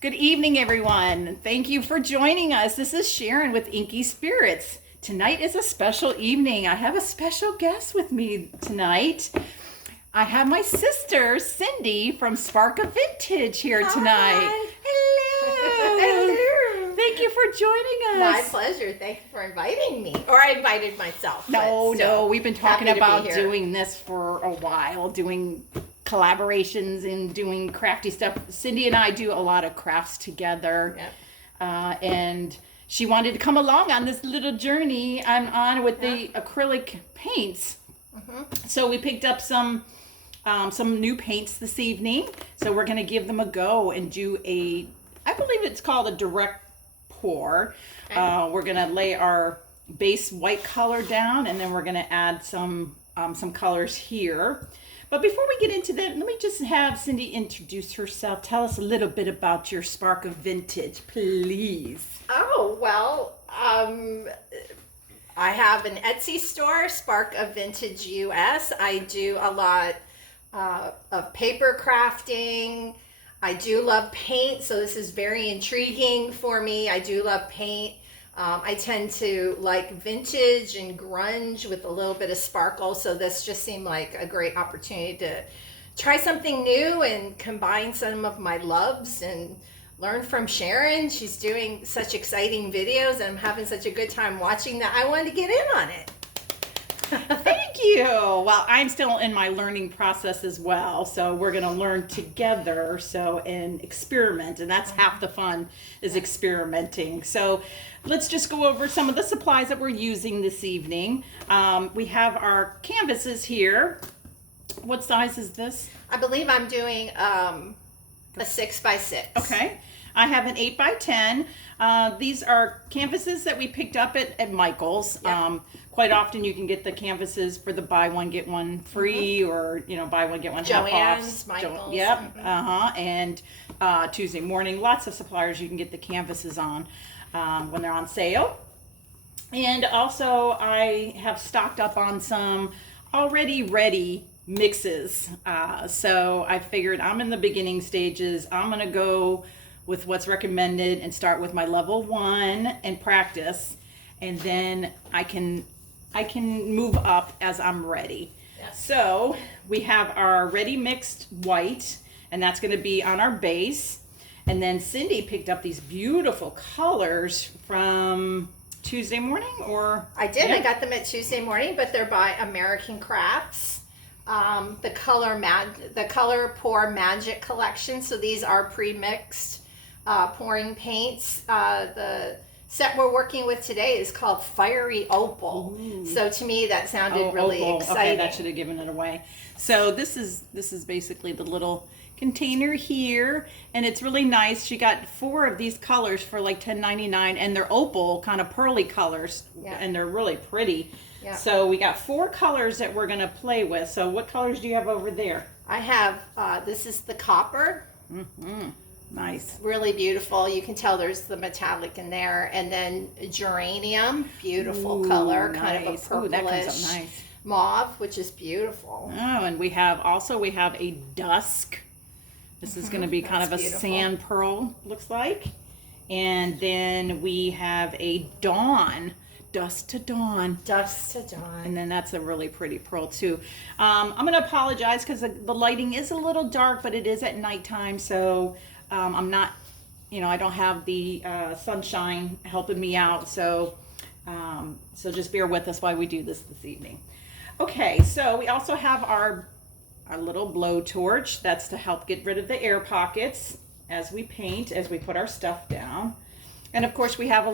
Good evening, everyone. Thank you for joining us. This is Sharon with Inky Spirits. Tonight is a special evening. I have a special guest with me tonight. I have my sister, Cindy, from Spark of Vintage here tonight. Hi. Hello. Hello. Thank you for joining us. My pleasure. Thank you for inviting me. Or I invited myself. No, we've been talking about here. doing this for a while, doing collaborations and doing crafty stuff. Cindy and I do a lot of crafts together. Yep. And she wanted to come along on this little journey I'm on with the acrylic paints. So we picked up some new paints this evening. So we're going to give them a go and do I believe it's called a direct pour. Okay. We're going to lay our base white color down, and then we're going to add some colors here. But before we get into that, let me just have Cindy introduce herself. Tell us a little bit about your Spark of Vintage, please. Oh, well, I have an Etsy store, Spark of Vintage US. I do a lot of paper crafting. I do love paint, so this is very intriguing for me. I do love paint. I tend to like vintage and grunge with a little bit of sparkle, so this just seemed like a great opportunity to try something new and combine some of my loves and learn from Sharon. She's doing such exciting videos and I'm having such a good time watching that I wanted to get in on it. Thank you. Well, I'm still in my learning process as well, so we're going to learn together and experiment, and that's half the fun is experimenting. So let's just go over some of the supplies that we're using this evening. We have our canvases here. What size is this? I believe I'm doing a 6x6. Okay. I have an 8x10. These are canvases that we picked up at Michael's. Yep. Quite often you can get the canvases for the buy one get one free, or buy one get one half off. Joann's, Michael's. Yep. And Tuesday morning, lots of suppliers you can get the canvases on when they're on sale. And also I have stocked up on some already ready mixes. So I figured I'm in the beginning stages. I'm going to go with what's recommended and start with my level 1 and practice, and then I can move up as I'm ready. Yes. So we have our ready mixed white, and that's going to be on our base. And then Cindy picked up these beautiful colors from Tuesday morning, or I did. Yeah. I got them at Tuesday morning, but they're by American Crafts. The Color Pour Magic collection. So these are pre-mixed pouring paints. The set we're working with today is called Fiery Opal. Ooh. So to me that sounded really opal. exciting. Okay, that should have given it away. So this is basically the little container here, and it's really nice. She got 4 of these colors for like $10.99, and they're opal, kind of pearly colors. Yeah. And they're really pretty. Yeah. So we got 4 colors that we're going to play with. So what colors do you have over there? I have, this is the copper. Mm-hmm. Nice. Really beautiful. You can tell there's the metallic in there. And then geranium, beautiful color, nice. Kind of a purplish that comes out nice. Mauve, which is beautiful. Oh, and we have a dusk. This is going to be kind of a sand pearl, looks like. And then we have a dawn. Dusk to dawn. Dusk to dawn. And then that's a really pretty pearl too. I'm going to apologize because the lighting is a little dark, but it is at nighttime, so I'm not, I don't have the sunshine helping me out, so just bear with us while we do this evening. Okay, so we also have our little blowtorch. That's to help get rid of the air pockets as we paint, as we put our stuff down. And of course we have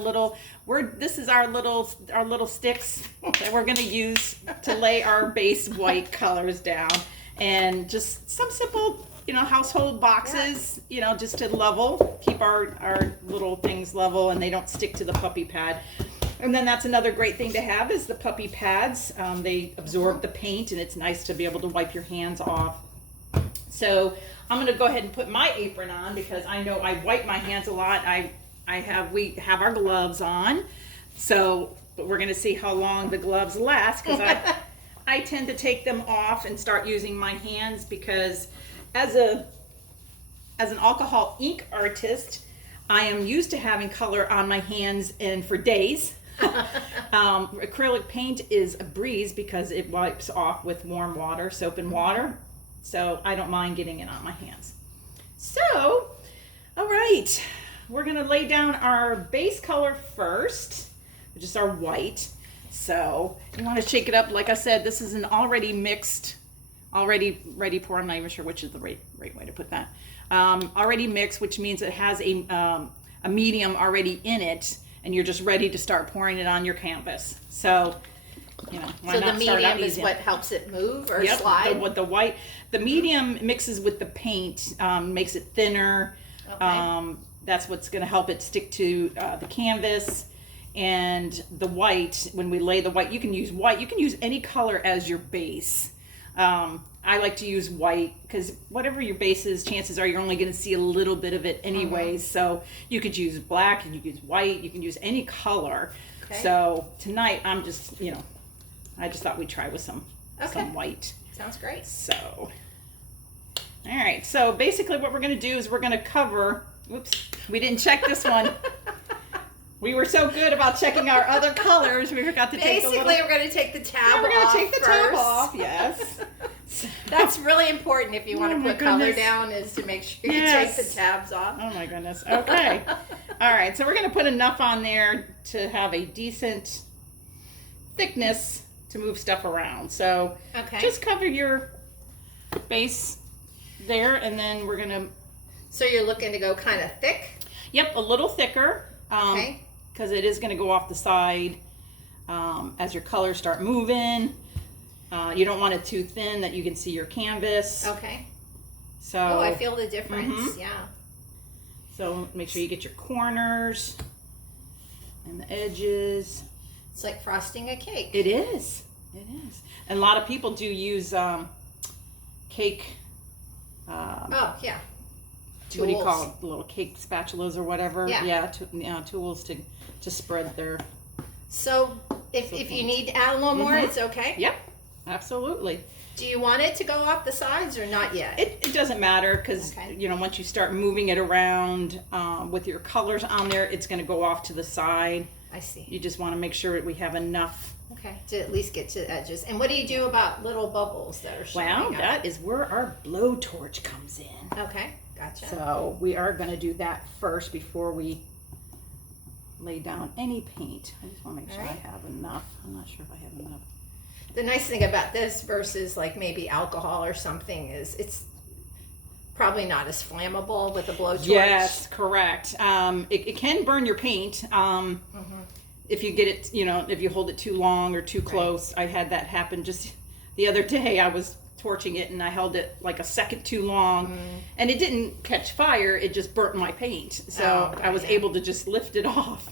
this is our little sticks that we're going to use to lay our base white colors down, and just some simple, household boxes, just to keep our little things level, and they don't stick to the puppy pad. And then that's another great thing to have is the puppy pads. They absorb the paint, and it's nice to be able to wipe your hands off. So I'm going to go ahead and put my apron on because I know I wipe my hands a lot. We have our gloves on, but we're going to see how long the gloves last, because I tend to take them off and start using my hands, because as a as an alcohol ink artist, I am used to having color on my hands and for days. Acrylic paint is a breeze because it wipes off with warm water, soap and water. So I don't mind getting it on my hands. So, all right, we're gonna lay down our base color first, which is our white. So you want to shake it up. Like I said, this is an already mixed, already ready pour. I'm not even sure which is the right way to put that. Already mixed, which means it has a medium already in it, and you're just ready to start pouring it on your canvas. So, you know, why so not the start out medium is easy? what helps it move or Yep, slide? the white, the medium mixes with the paint, makes it thinner. Okay. That's what's going to help it stick to the canvas. And the white, when we lay the white, you can use white. You can use any color as your base. I like to use white because whatever your base is, chances are you're only going to see a little bit of it anyways. So you could use black, and you could use white, you can use any color. Okay. So tonight I'm just, you know, I just thought we'd try with some white. Sounds great. So, all right. So basically what we're going to do is we're going to cover, whoops, we didn't check this one. We were so good about checking our other colors, we forgot to take the little... Basically, we're going to take the tab off. We're going to take the tab first. off, yes. That's really important if you want to Oh my put color goodness. down, is to make sure you Yes. take the tabs off. Oh my goodness. Okay. All right. So we're going to put enough on there to have a decent thickness to move stuff around. So Okay. just cover your base there, and then we're going to... So you're looking to go kind of thick? Yep, a little thicker. Okay. Because it is going to go off the side as your colors start moving. You don't want it too thin that you can see your canvas. Okay. So, Oh, I feel the difference. Mhm. Yeah. So make sure you get your corners and the edges. It's like frosting a cake. It is. It is. And a lot of people do use cake. Oh, yeah. What do you call Tools. it? Little cake spatulas or whatever. Yeah. Yeah. Tools to spread their. So if you need to add a little more, Mhm. it's okay? Yep. Absolutely. Do you want it to go off the sides or not yet? It doesn't matter because, Okay. you know, once you start moving it around with your colors on there, it's going to go off to the side. I see. You just want to make sure that we have enough. Okay. To at least get to the edges. And what do you do about little bubbles that are showing Well, up? that is where our blowtorch comes in. Okay. Gotcha. So we are going to do that first before we lay down any paint. I just want to make sure Alright. I have enough. I'm not sure if I have enough. The nice thing about this versus like maybe alcohol or something is it's probably not as flammable with a blowtorch. Yes, correct. It can burn your paint. If you get it, you know, if you hold it too long or too close. I had that happen just the other day. I was torching it and I held it like a second too long and it didn't catch fire. It just burnt my paint. So Oh, I was yeah. able to just lift it off.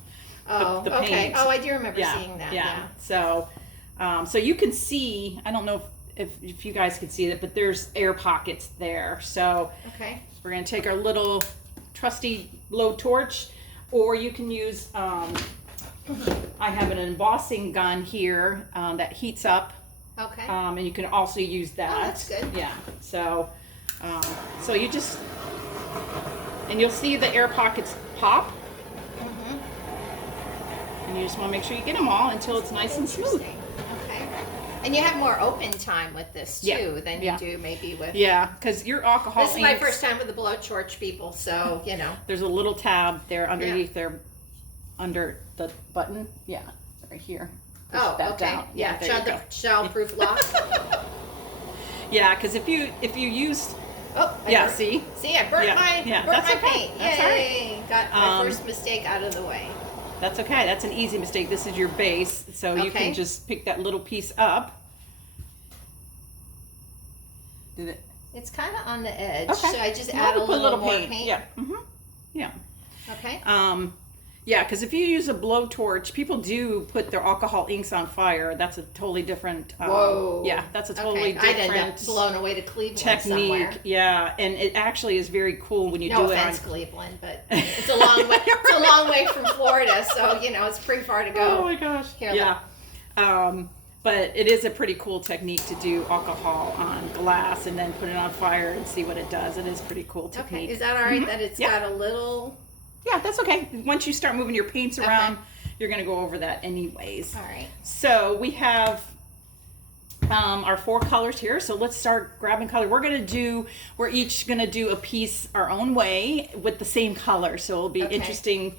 Oh, the okay. paint. Oh, I do remember seeing that. Yeah. So, so you can see, I don't know if you guys can see it, but there's air pockets there. So Okay. we're going to take our little trusty blowtorch, or you can use, I have an embossing gun here that heats up, Okay. and you can also use that. Oh, that's good. Yeah. So, so you just, and you'll see the air pockets pop, and you just want to make sure you get them all until it's nice and smooth. Interesting. Okay. And you have more open time with this too Yeah. than you Yeah. do maybe with. Yeah, because your alcohol. This is my inks- first time with the blowtorch, people. So you know. There's a little tab there underneath there, under the button. Yeah, right here. Push Oh, that okay. down. Yeah. there you go. Child-proof lock. Yeah, because if you use Oh. I yeah, burnt- see. See, I burnt Yeah, my yeah, burnt that's my okay. paint. That's all right. Yay! Got my Um, first mistake out of the way. That's okay. That's an easy mistake. This is your base, so you Okay. can just pick that little piece up. Did it? It's kind of on the edge, Okay. so I just Well, add a we'll put little more paint. Yeah. Yeah. Okay. Yeah, because if you use a blowtorch, people do put their alcohol inks on fire. That's a totally different. Whoa. Yeah, that's a totally Okay. I'd end up different blown away to Cleveland technique. somewhere. Yeah, and it actually is very cool when you No do it offense, on. Cleveland, but it's a long way. It's a long way from Florida, so you know it's pretty far to go. Oh my gosh. Here, Yeah. But it is a pretty cool technique to do alcohol on glass and then put it on fire and see what it does. It is pretty cool technique. Okay, is that all right that it's Yeah. got a little... Yeah, that's okay. Once you start moving your paints around, Okay. you're going to go over that anyways. All right. So we have our 4 colors here. So let's start grabbing color. We're each going to do a piece our own way with the same color. So it'll be Okay. interesting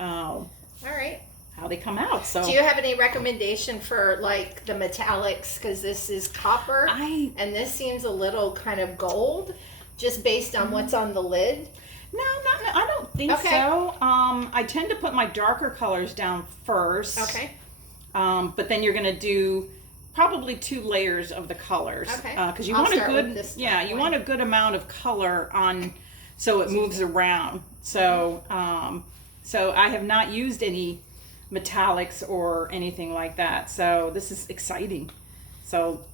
All right. how they come out. So Do you have any recommendation for like the metallics? Because this is copper and this seems a little kind of gold just based on what's on the lid. No, I don't think Okay. so. I tend to put my darker colors down first. Okay. But then you're going to do probably 2 layers of the colors. Okay. Because you I'll want a start with good, this you one. want a good amount of color on, so it moves around. So, so I have not used any metallics or anything like that. So this is exciting. So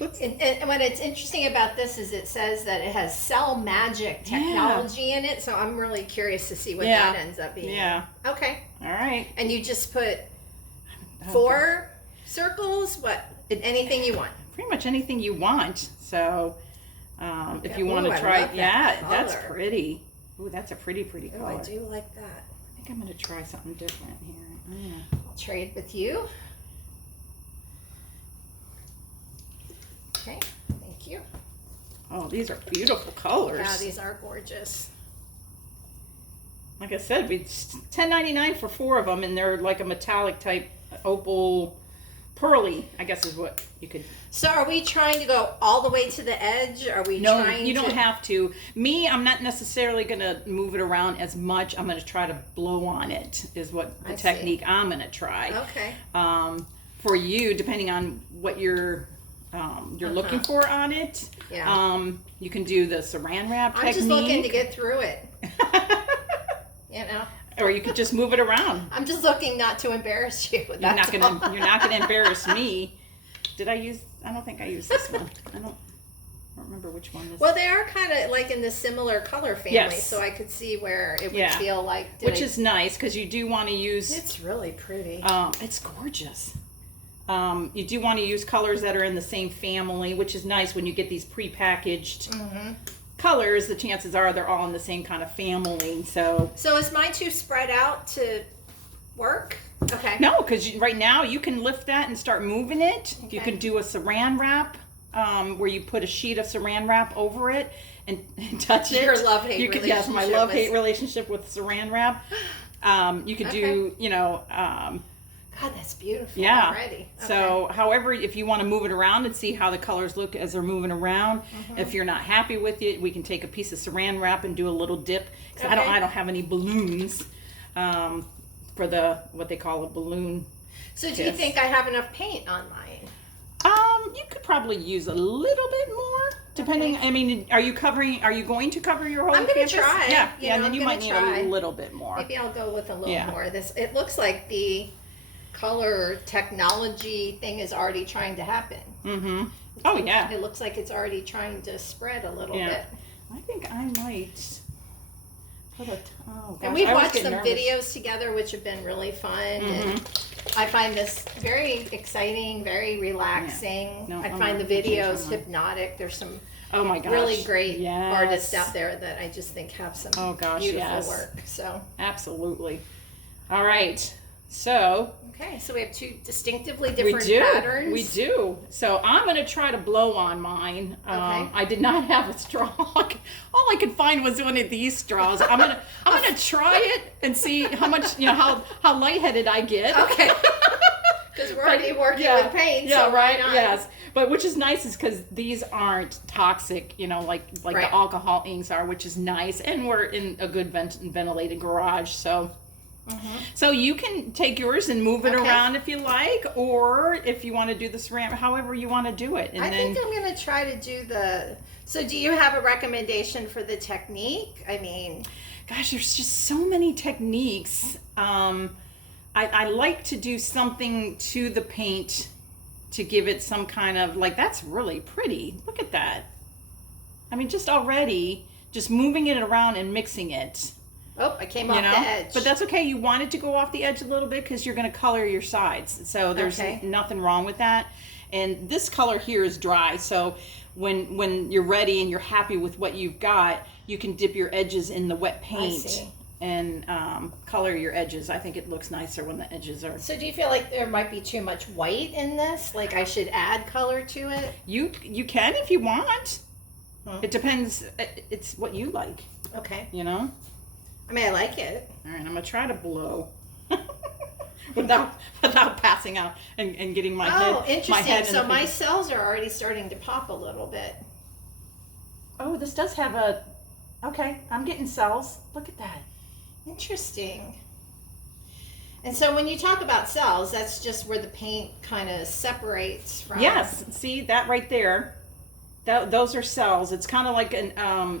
And what it's interesting about this is it says that it has cell magic technology in it. So I'm really curious to see what that ends up being. Yeah. Okay. All right. And you just put 4 circles? What? Anything you want? Pretty much anything you want. So if you Ooh, want to I try, love that that's color. pretty. Ooh, that's a pretty Oh, color. I do like that. I think I'm going to try something different here. I'll trade with you. Okay, thank you. Oh, these are beautiful colors. Yeah, these are gorgeous. Like I said, we $10.99 for 4 of them, and they're like a metallic type opal pearly, I guess is what you could. So are we trying to go all the way to the edge? Are we No, trying you don't to... have to. Me, I'm not necessarily going to move it around as much. I'm going to try to blow on it is what the I see. technique I'm going to try. Okay. For you, depending on what you're looking for on it, you can do the saran wrap technique. I'm just looking to get through it. You know? Or you could just move it around. I'm just looking not to embarrass you. You're not gonna embarrass me. I don't think I used this one. I don't remember which one this. Well, they are kind of like in the similar color family, Yes. so I could see where it would Yeah. feel like. Which is nice because you do want to use. It's really pretty. It's gorgeous. You do want to use colors that are in the same family, which is nice when you get these prepackaged colors. The chances are they're all in the same kind of family. So is mine too spread out to work? Okay. no, because right now you can lift that and start moving it. Okay. You can do a saran wrap where you put a sheet of saran wrap over it and touch it. Your love-hate Yes, my relationship love-hate with- relationship with saran wrap. You could do, God, that's beautiful yeah. already. Okay. So, however, if you want to move it around and see how the colors look as they're moving around, if you're not happy with it, we can take a piece of saran wrap and do a little dip. 'Cause I don't have any balloons for what they call a balloon. So do you think I have enough paint on mine? You could probably use a little bit more, depending. Okay. I mean, are you going to cover your whole I'm gonna canvas? try. Yeah, You yeah. know, And then I'm you gonna might need try. a little bit more. Maybe I'll go with a little Yeah. more. It looks like the color technology thing is already trying to happen. Mm-hmm. Oh yeah. It looks like it's already trying to spread a little Yeah. bit. I think I might put a. Oh, And gosh, we've I always watched get some nervous. videos together, which have been really fun. And I find this very exciting, very relaxing. No, I I'm find the gonna change videos my mind. hypnotic. There's some Oh my gosh. really great Yes. artists out there that I just think have some Oh gosh, beautiful yes. work. So Absolutely. All right. So okay, so we have 2 distinctively we different do. patterns. We do. So I'm going to try to blow on mine. Okay. I did not have a straw. All I could find was one of these straws. I'm gonna try it and see how much how lightheaded I get. Okay. Because we're already working with paint. Yeah, so right. why not? Yes, but which is nice is because these aren't toxic, like Right. the alcohol inks are, which is nice, and we're in a good ventilated garage, so. So you can take yours and move it Okay. around if you like, or if you want to do the ceramic, however you want to do it. And I then think I'm going to try to do So do you have a recommendation for the technique? I mean, gosh, there's just so many techniques. I like to do something to the paint to give it some kind of, that's really pretty. Look at that. I mean, just already, just moving it around and mixing it. Oh, I came You off know, the edge. but that's okay. You want it to go off the edge a little bit because you're going to color your sides. So there's Okay. nothing wrong with that. And this color here is dry. So when you're ready and you're happy with what you've got, you can dip your edges in the wet paint and color your edges. I think it looks nicer when the edges are. So do you feel like there might be too much white in this? Like I should add color to it? You can if you want. Hmm. It depends. It's what you like. Okay. You know. I mean, I like it. All right, I'm gonna try to blow without passing out and getting my head. Oh, interesting. My head So my cells are already starting to pop a little bit. Oh, this does have a. Okay, I'm getting cells. Look at that. Interesting. And so when you talk about cells, that's just where the paint kind of separates from. Yes, see that right there. Those are cells. It's kind of like an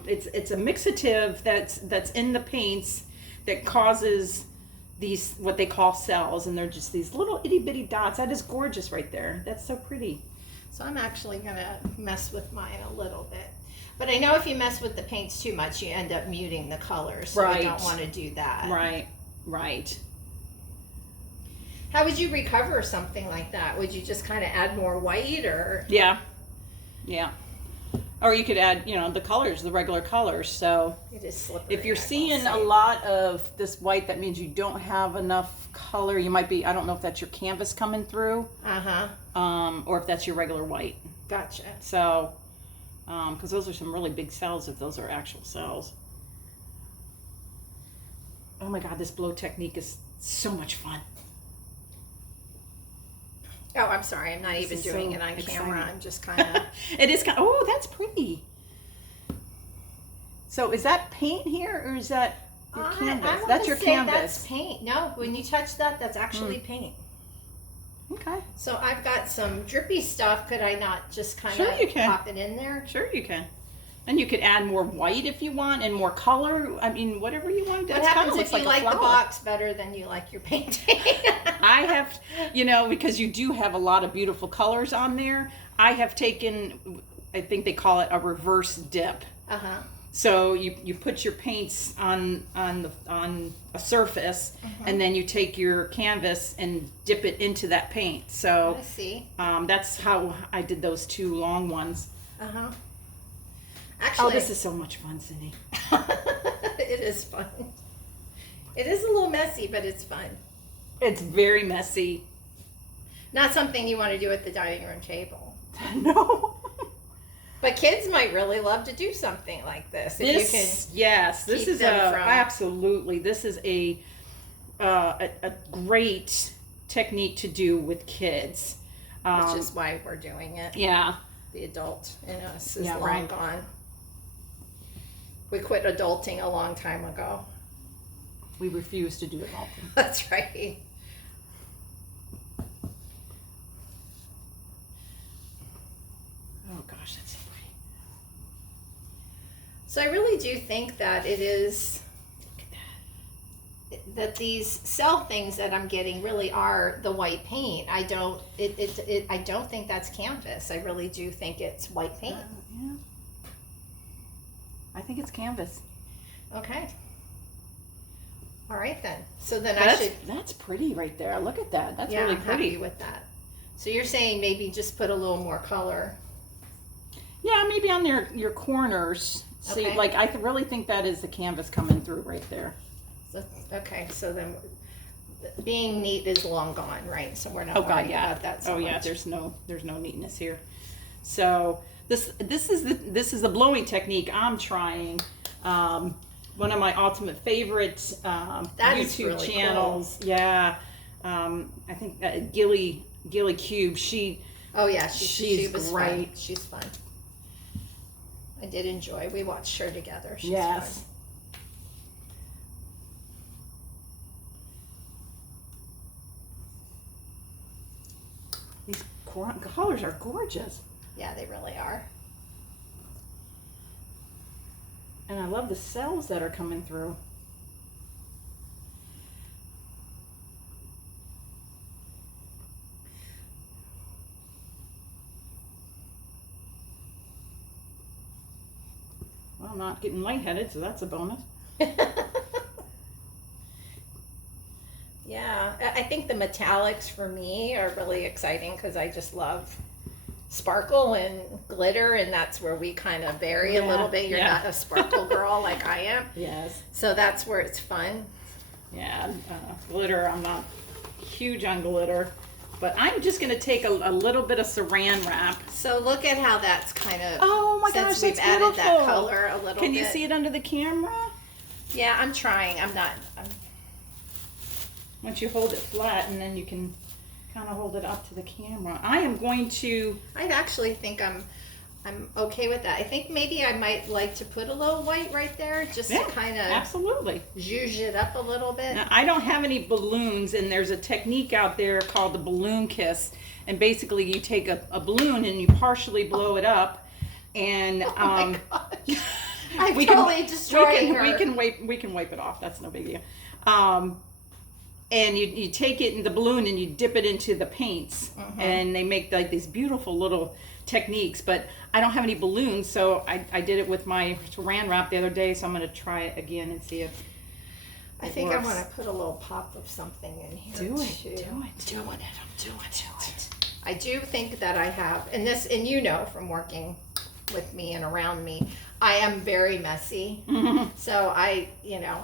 it's a mixative that's in the paints that causes these what they call cells, and they're just these little itty bitty dots. That is gorgeous right there. That's so pretty. So I'm actually gonna mess with mine a little bit. But I know if you mess with the paints too much, you end up muting the colors. So Right. I don't want to do that. Right. How would you recover something like that? Would you just kind of add more white or? Yeah. Or you could add, the colors, the regular colors. So It is slippery. if you're I will seeing say. a lot of this white, that means you don't have enough color. You might be, I don't know if that's your canvas coming through, or if that's your regular white. Gotcha. So, because those are some really big cells if those are actual cells. Oh my God, this blow technique is so much fun. Oh, I'm sorry. I'm not This even is doing so it on exciting. camera. I'm just kind of. It is kind. Oh, that's pretty. So is that paint here, or is that your canvas? That's your canvas. That's paint. No, when you touch that, that's actually paint. Okay. So I've got some drippy stuff. Could I not just kind Sure you of can. pop it in there? Sure, you can. And you could add more white if you want, and more color. I mean, whatever you want. What That's happens kinda if looks you like like a the flower. box better than you like your painting? I have, because you do have a lot of beautiful colors on there. I have taken, I think they call it a reverse dip. So you put your paints on a surface, and then you take your canvas and dip it into that paint. So I see. that's how I did those two long ones. Actually, Oh, this is so much fun, Cindy. it is fun. It is a little messy, but it's fun. It's very messy. Not something you want to do at the dining room table. No. But kids might really love to do something like this. If you can This keep is them from- absolutely. This is a great technique to do with kids. which is why we're doing it. Yeah. The adult in us is Yeah, long right. gone. We quit adulting a long time ago. We refuse to do it all. That's right. Oh gosh, that's so pretty. So I really do think that it is that these cell things that I'm getting really are the white paint. I don't think that's canvas. I really do think it's white paint. Yeah. I think it's canvas. Okay. All right then. So then That's pretty right there. Look at that. That's really I'm pretty. happy with that. So you're saying maybe just put a little more color. Yeah, maybe on your corners. See, Okay. like I really think that is the canvas coming through right there. So, okay, so then being neat is long gone, right? So we're not Oh God, worrying yeah. about that so Oh yeah, much. there's no neatness here. So this is the blowing technique I'm trying. One of my ultimate favorite That is YouTube really channels. Yeah, I think Gilly Cube. Oh yeah, she's she was great. fun. She's fun. I did enjoy. We watched her together. She's Yes. fun. These colors are gorgeous, Yeah, they really are. and I love the cells that are coming through. Well, I'm not getting lightheaded, so that's a bonus. Yeah, I think the metallics for me are really exciting because I just love sparkle and glitter, and that's where we kind of vary a little bit. You're not a sparkle girl like I am. Yes. So that's where it's fun. Yeah, glitter, I'm not huge on glitter, but I'm just going to take a little bit of saran wrap. So look at how that's kind of, oh my gosh, since we've that's added beautiful. that color a little bit. Can you see it under the camera? Yeah, I'm trying. Once you hold it flat, and then you can kind of hold it up to the camera. I am going to... I actually think I'm okay with that. I think maybe I might like to put a little white right there just to kind of absolutely zhuzh it up a little bit. Now, I don't have any balloons, and there's a technique out there called the balloon kiss. And basically you take a balloon and you partially blow it up, and oh my gosh. I'm totally destroying her. We can wipe it off. That's no big deal. And you take it in the balloon and you dip it into the paints, and they make like these beautiful little techniques. But I don't have any balloons, so I did it with my saran wrap the other day, so I'm going to try it again and see if I think I want to put a little pop of something in here. Do it. Too. I'm doing it. I do think that I have, and you know from working with me and around me, I am very messy. So I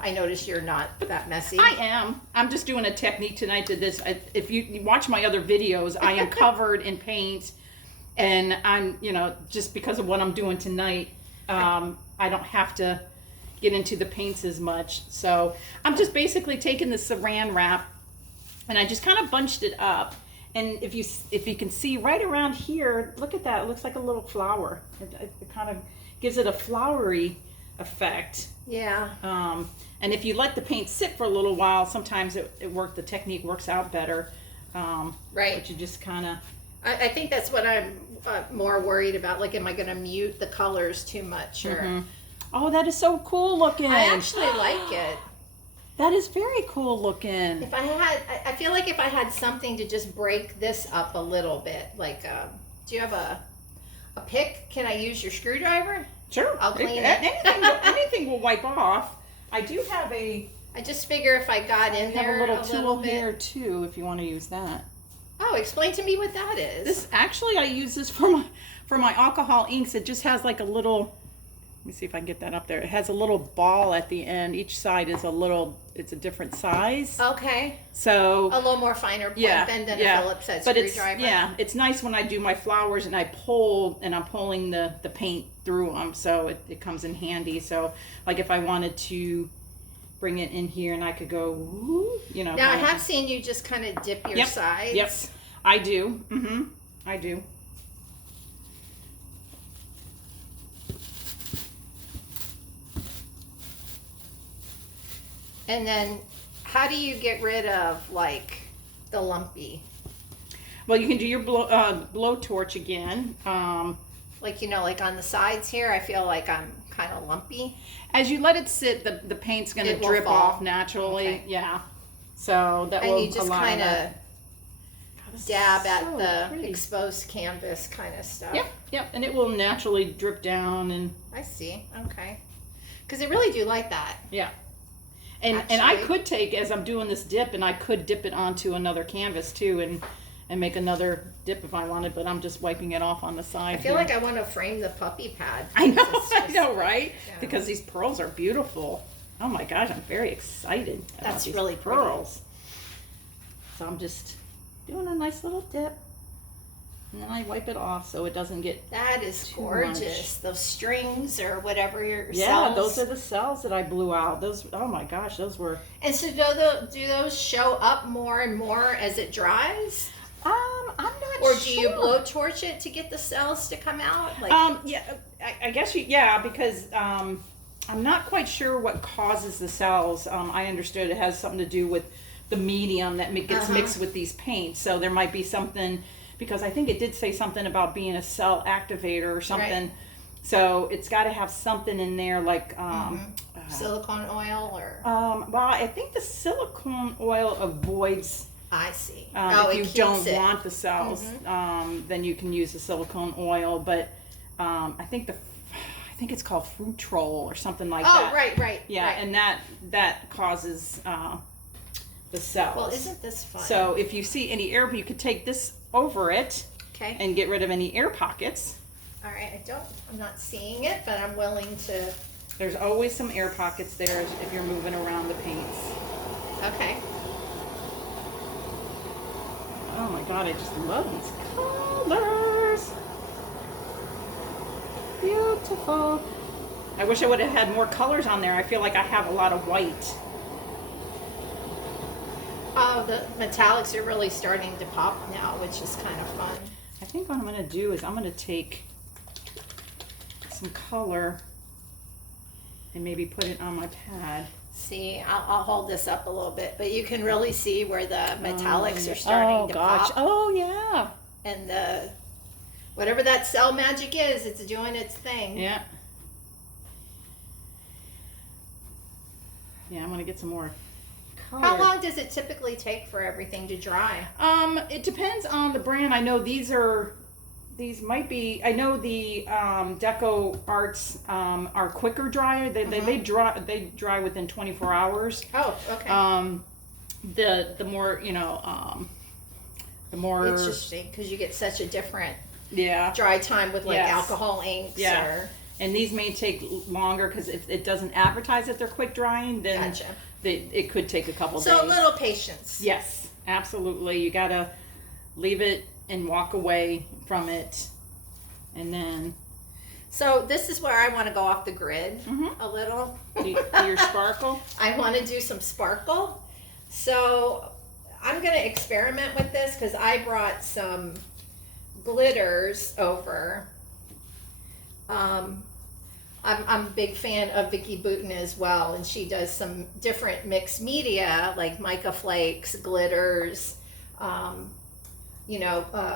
notice you're not that messy. I am. I'm just doing a technique tonight to this. If you watch my other videos, I am covered in paint, and I'm, just because of what I'm doing tonight, I don't have to get into the paints as much. So I'm just basically taking the saran wrap, and I just kind of bunched it up. And if you can see right around here, look at that. It looks like a little flower. It kind of gives it a flowery effect. Yeah. And if you let the paint sit for a little while, sometimes the technique works out better. Right. But you just kind of... I think that's what I'm more worried about. Like, am I going to mute the colors too much? Or... Oh, that is so cool looking. I actually like it. That is very cool looking. If I feel like if I had something to just break this up a little bit, like, do you have a pick? Can I use your screwdriver? Sure. I'll clean it. Anything will wipe off. I do have I just figure if I got in there have a little tool bit. here too, if you want to use that. Oh, explain to me what that is. This actually, I use this for my alcohol inks. It just has like a little. Let me see if I can get that up there. It has a little ball at the end. Each side is it's a different size. Okay. So a little more finer point than a Phillips head screwdriver. It's nice when I do my flowers and I'm pulling the paint through them, so it comes in handy. So like if I wanted to bring it in here and I could go, Now I have seen you just kind of dip your sides. Yep, I do. I do. And then how do you get rid of like the lumpy? Well, you can do your blowtorch again. Like on the sides here, I feel like I'm kind of lumpy. As you let it sit, the paint's going to drip off naturally. Okay. Yeah. So that will And you just kind of dab so at the pretty. Exposed canvas kind of stuff. Yep. And it will naturally drip down. And I see. Okay. Because I really do like that. Yeah. And I could take, as I'm doing this dip, and I could dip it onto another canvas too and make another dip if I wanted, but I'm just wiping it off on the side. I feel like I want to frame the puppy pad. I know, right? Yeah. Because these pearls are beautiful. Oh my gosh, I'm very excited about these really pearls. So I'm just doing a nice little dip. And then I wipe it off so it doesn't get That is gorgeous. Those strings or whatever your cells. Yeah, those are the cells that I blew out. Those, oh my gosh, those were... And so do those show up more and more as it dries? I'm not or sure. Do you blowtorch it to get the cells to come out? Yeah, I guess because I'm not quite sure what causes the cells. I understood it has something to do with the medium that gets mixed with these paints. So there might be something... Because I think it did say something about being a cell activator or something. Right. So it's got to have something in there like... silicone oil or... well, I think the silicone oil avoids... I see. If you don't want the cells, then you can use the silicone oil. But I think it's called Frutrol or something like that. Oh, right. Yeah, right. and that causes... the cells. Well, isn't this fun? So if you see any air, you could take this over it Okay. and get rid of any air pockets. All right, I'm not seeing it, but I'm willing to. There's always some air pockets there if you're moving around the paints. Okay. Oh my God, I just love these colors. Beautiful. I wish I would have had more colors on there. I feel like I have a lot of white. Oh, the metallics are really starting to pop now, which is kind of fun. I think what I'm going to do is I'm going to take some color and maybe put it on my pad. See, I'll hold this up a little bit, but you can really see where the metallics are starting to pop. Oh, yeah. And the whatever that cell magic is, it's doing its thing. Yeah. Yeah, I'm going to get some more color. How long does it typically take for everything to dry? It depends on the brand. I know these might be, I know the Deco Arts are quicker dryer. They dry within 24 hours. Oh, okay. The more, the more. It's interesting because you get such a different yeah dry time with like Yes. alcohol inks. Yeah. Or, and these may take longer because if it doesn't advertise that they're quick drying, then Gotcha. it could take a couple days. So a little patience. Yes, absolutely. You gotta leave it and walk away from it, and then So this is where I want to go off the grid a little. do your sparkle. I want to do some sparkle. So I'm going to experiment with this because I brought some glitters over. I'm a big fan of Vicki Boutin as well, and she does some different mixed media like mica flakes, glitters,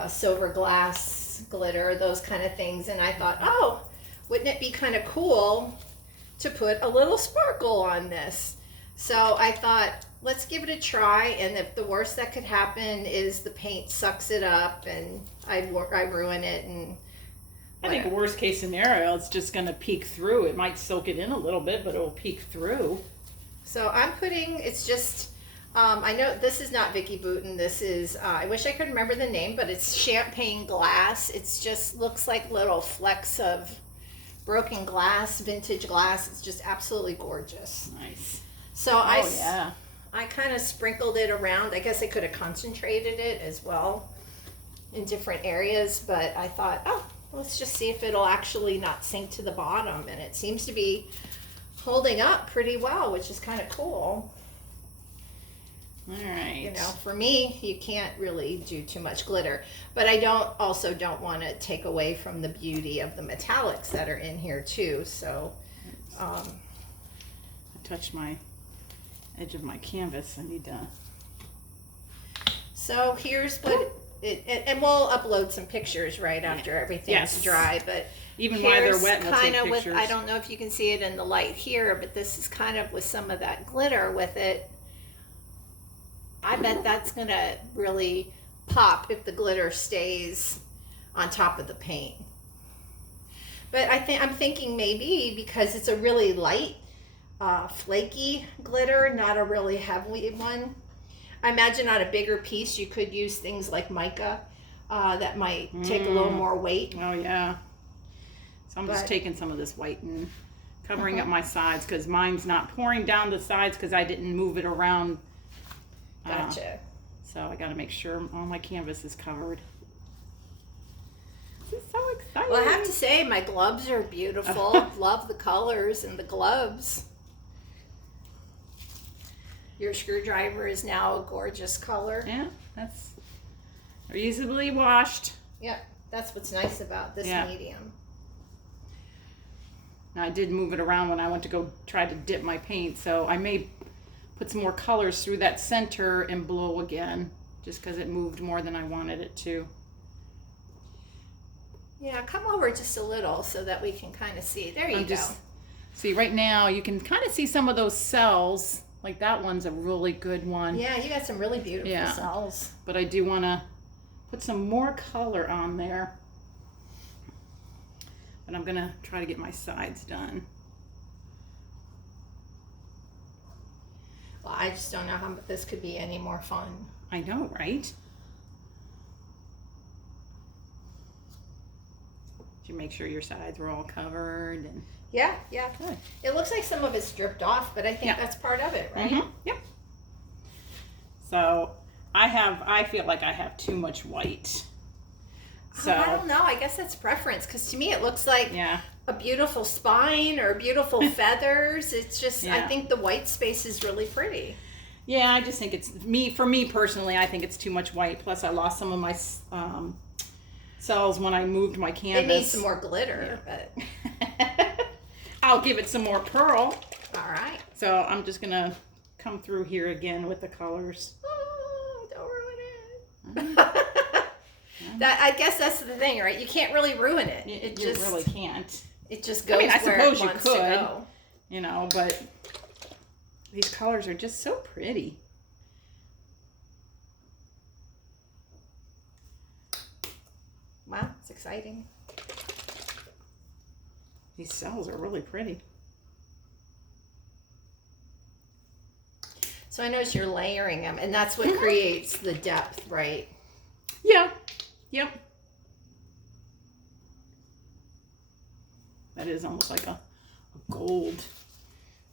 silver glass glitter, those kind of things. And I thought, oh, wouldn't it be kind of cool to put a little sparkle on this? So I thought, let's give it a try, and if the worst that could happen is the paint sucks it up and I ruin it. And I think worst case scenario, it's just going to peek through. It might soak it in a little bit, but it'll peek through. So I'm putting, it's just, I know this is not Vicki Boutin. This is, I wish I could remember the name, but it's champagne glass. It's just looks like little flecks of broken glass, vintage glass. It's just absolutely gorgeous. Nice. So I kind of sprinkled it around. I guess I could have concentrated it as well in different areas, but I thought, oh, let's just see if it'll actually not sink to the bottom. And it seems to be holding up pretty well, which is kind of cool. All right. For me, you can't really do too much glitter, but I don't want to take away from the beauty of the metallics that are in here too. So, I touched my edge of my canvas. I need to. So here's what and we'll upload some pictures right after everything's dry. But even while they're wet, we'll take with, pictures. I don't know if you can see it in the light here, but this is kind of with some of that glitter with it. I bet that's gonna really pop if the glitter stays on top of the paint. But I'm thinking maybe because it's a really light, flaky glitter, not a really heavy one. I imagine on a bigger piece you could use things like mica that might take a little more weight. Oh yeah. So I'm just taking some of this white and covering up my sides because mine's not pouring down the sides because I didn't move it around. Gotcha. So I got to make sure all my canvas is covered. This is so exciting. Well, I have to say my gloves are beautiful. Love the colors and the gloves. Your screwdriver is now a gorgeous color. Yeah, that's reasonably washed. Yep, that's what's nice about this medium. Now I did move it around when I went to go try to dip my paint, so I may put some more colors through that center and blow again, just because it moved more than I wanted it to. Yeah, come over just a little so that we can kind of see. There you go. See, right now you can kind of see some of those cells. Like that one's a really good one. Yeah, you got some really beautiful cells. But I do want to put some more color on there. But I'm going to try to get my sides done. Well, I just don't know how this could be any more fun. I know, right? Did you make sure your sides were all covered? And Yeah. good. It looks like some of it's dripped off, but I think Yeah. that's part of it, right? Yep. So I feel like I have too much white. So I don't know. I guess that's preference, because to me it looks like yeah. a beautiful spine or beautiful feathers. It's just, I Yeah. think the white space is really pretty. Yeah, I just think it's for me personally, I think it's too much white. Plus I lost some of my cells when I moved my canvas. It needs some more glitter, but I'll give it some more pearl. all right. So I'm just gonna come through here again with the colors. Oh, don't ruin it. That, I guess that's the thing, right? You can't really ruin it. You just really can't. It just goes I where suppose it you wants to could. go. You know, but these colors are just so pretty. Wow, it's exciting. These cells are really pretty. So I notice you're layering them, and that's what creates the depth, right? Yeah. Yep. That is almost like a gold.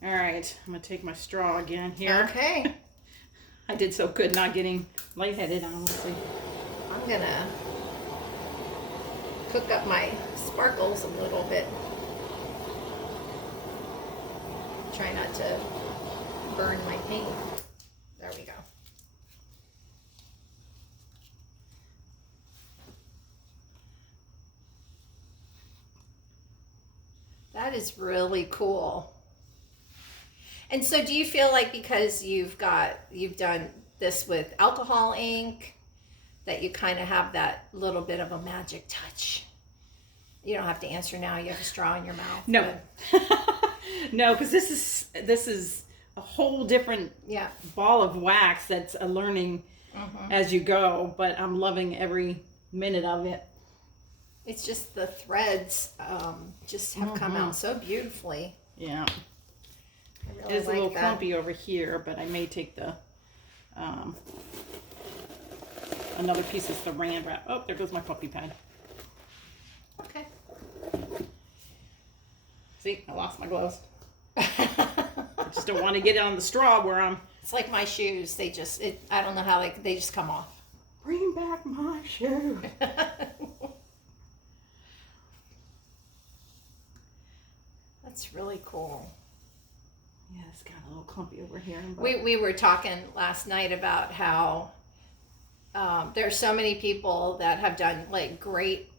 All right, I'm gonna take my straw again here. Okay. I did so good not getting lightheaded, honestly. I'm gonna cook up my sparkles a little bit. Try not to burn my paint. There we go. That is really cool. And so do you feel like because you've done this with alcohol ink, that you kind of have that little bit of a magic touch? You don't have to answer now. You have a straw in your mouth. No. No, because this is a whole different ball of wax that's a learning as you go, but I'm loving every minute of it. It's just the threads just have come out so beautifully. Yeah. I really It is like a little that. clumpy over here, but I may take the another piece of saran wrap. Oh, there goes my puppy pad. Okay. See, I lost my gloves. I just don't want to get it on the straw where I'm. It's like my shoes. They just, I don't know how, like, they just come off. Bring back my shoe. That's really cool. Yeah, it's got a little clumpy over here. But We were talking last night about how there's so many people that have done like great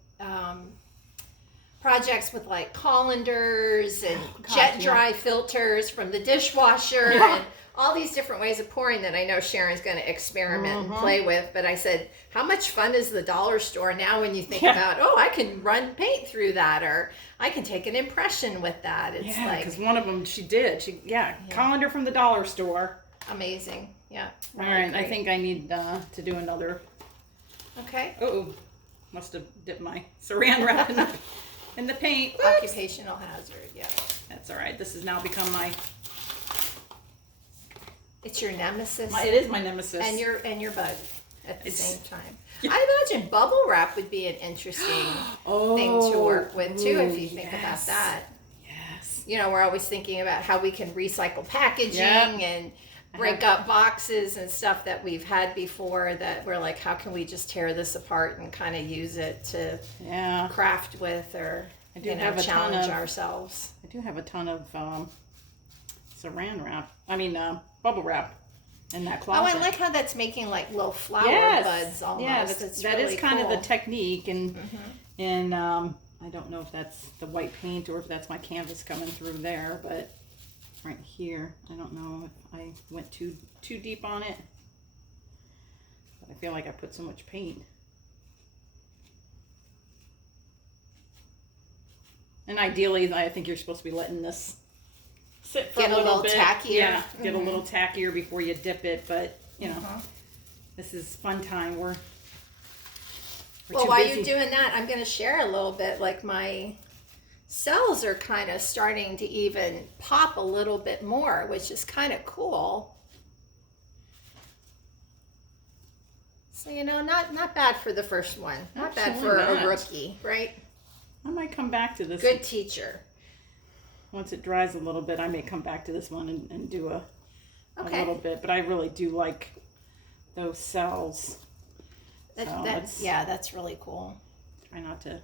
projects with like colanders and jet dry filters from the dishwasher and all these different ways of pouring that I know Sharon's going to experiment and play with. But I said, how much fun is the dollar store now when you think about, oh, I can run paint through that, or I can take an impression with that. It's like, because one of them she did. Colander from the dollar store. amazing. Yeah. All right, I think I need to do another. Okay. Oh, must have dipped my saran wrap in the paint. Whoops. Occupational hazard, yeah. That's all right. This has now become my. It's your nemesis. It is my nemesis. And your bud at the same time. I imagine bubble wrap would be an interesting thing to work with too, if you think about that. Yes. You know, we're always thinking about how we can recycle packaging and break up boxes and stuff that we've had before that we're like, how can we just tear this apart and kind of use it to craft with, or challenge ourselves. I do have a ton of saran wrap. Bubble wrap in that closet. Oh, I like how that's making like little flower buds almost. Yeah, that really is kind cool. of the technique, and I don't know if that's the white paint or if that's my canvas coming through there, but right here, I don't know if I went too deep on it. But I feel like I put so much paint. And ideally, I think you're supposed to be letting this sit for get a little bit. Tackier. Yeah, get a little tackier before you dip it, but you know, this is fun time. We're well, too while busy. you're doing that, I'm going to share a little bit. Like my cells are kind of starting to even pop a little bit more, which is kind of cool. So, you know, not bad for the first one. Not bad for Absolutely a not. rookie, right? I might come back to this. Good teacher. Once it dries a little bit, I may come back to this one and do a Okay. little bit. But I really do like those cells. So That's really cool. try not to.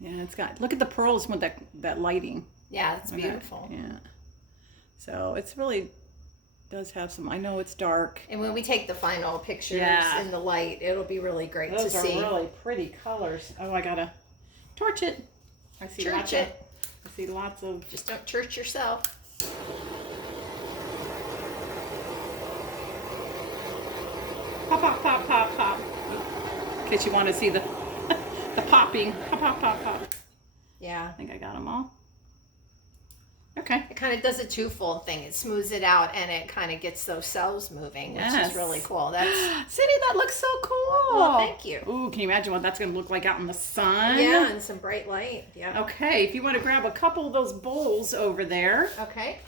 Yeah, it's got. Look at the pearls with that lighting. Yeah, it's Okay. beautiful. Yeah. So it's really does have some. I know it's dark. And when we take the final pictures Yeah. in the light, it'll be really great Those to are see. really pretty colors. Oh, I gotta torch it. I see Church lots it. of. I see lots of. Just don't church yourself. Pop, pop, pop, pop, pop. In case you want to see the the popping. Pop, pop, pop, pop. Yeah. I think I got them all. Okay. It kind of does a twofold thing. It smooths it out and it kind of gets those cells moving, which Yes. is really cool. That's Cindy, that looks so cool. well, thank you. Ooh, can you imagine what that's going to look like out in the sun? Yeah, and some bright light. Yeah. Okay, if you want to grab a couple of those bowls over there. Okay.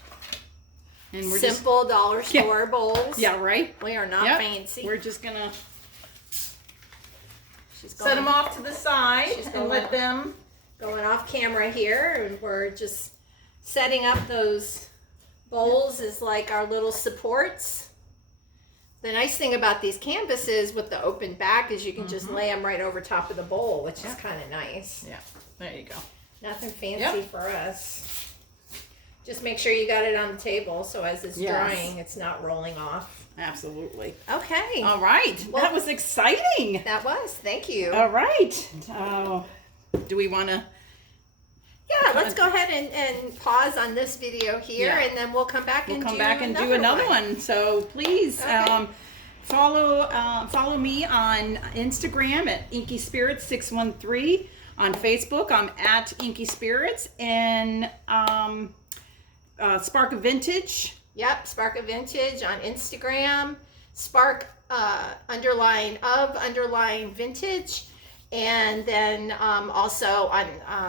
And we're Simple dollar store bowls. just. Yeah, right? We are not Yep. fancy. We're just going to She's set them off to the side She's and going let off. them. going off camera here, and we're just setting up those bowls as like our little supports. The nice thing about these canvases with the open back is you can just lay them right over top of the bowl, which is kind of nice. Yeah, there you go. Nothing fancy Yep. for us. Just make sure you got it on the table so as it's Yes. drying, it's not rolling off. Absolutely. Okay. All right. Well- that was exciting. That was. Thank you. All right. Oh, do we want to? Yeah, let's go ahead and pause on this video here, Yeah. and then we'll come back We'll and come do back and do another one. So please Okay. follow me on Instagram at Inky Spirits 613. On Facebook, I'm at Inky Spirits, and Spark of Vintage. Yep, Spark of Vintage on Instagram, Spark _of_ vintage, and then also on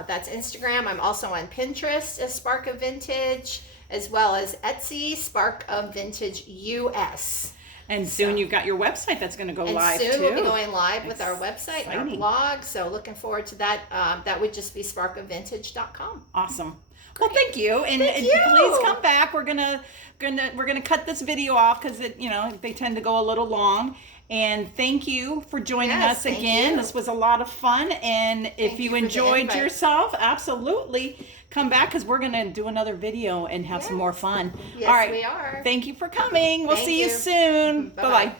that's Instagram. I'm also on Pinterest as Spark of Vintage, as well as Etsy, Spark of Vintage US. And soon you've got your website that's going to go And live soon too. we'll be going live with our website and our Exciting. blog. So looking forward to that. That would just be sparkofvintage.com. Awesome. Well, thank you, and, Thank and you. please come back. We're gonna cut this video off because they tend to go a little long. And thank you for joining Yes, us thank again. you. This was a lot of fun, and if Thank you you for the enjoyed invite. yourself, absolutely come back because we're gonna do another video and have some more fun. Yes, All right. we are. Thank you for coming. We'll Thank see you you. soon. Bye-bye. Bye bye.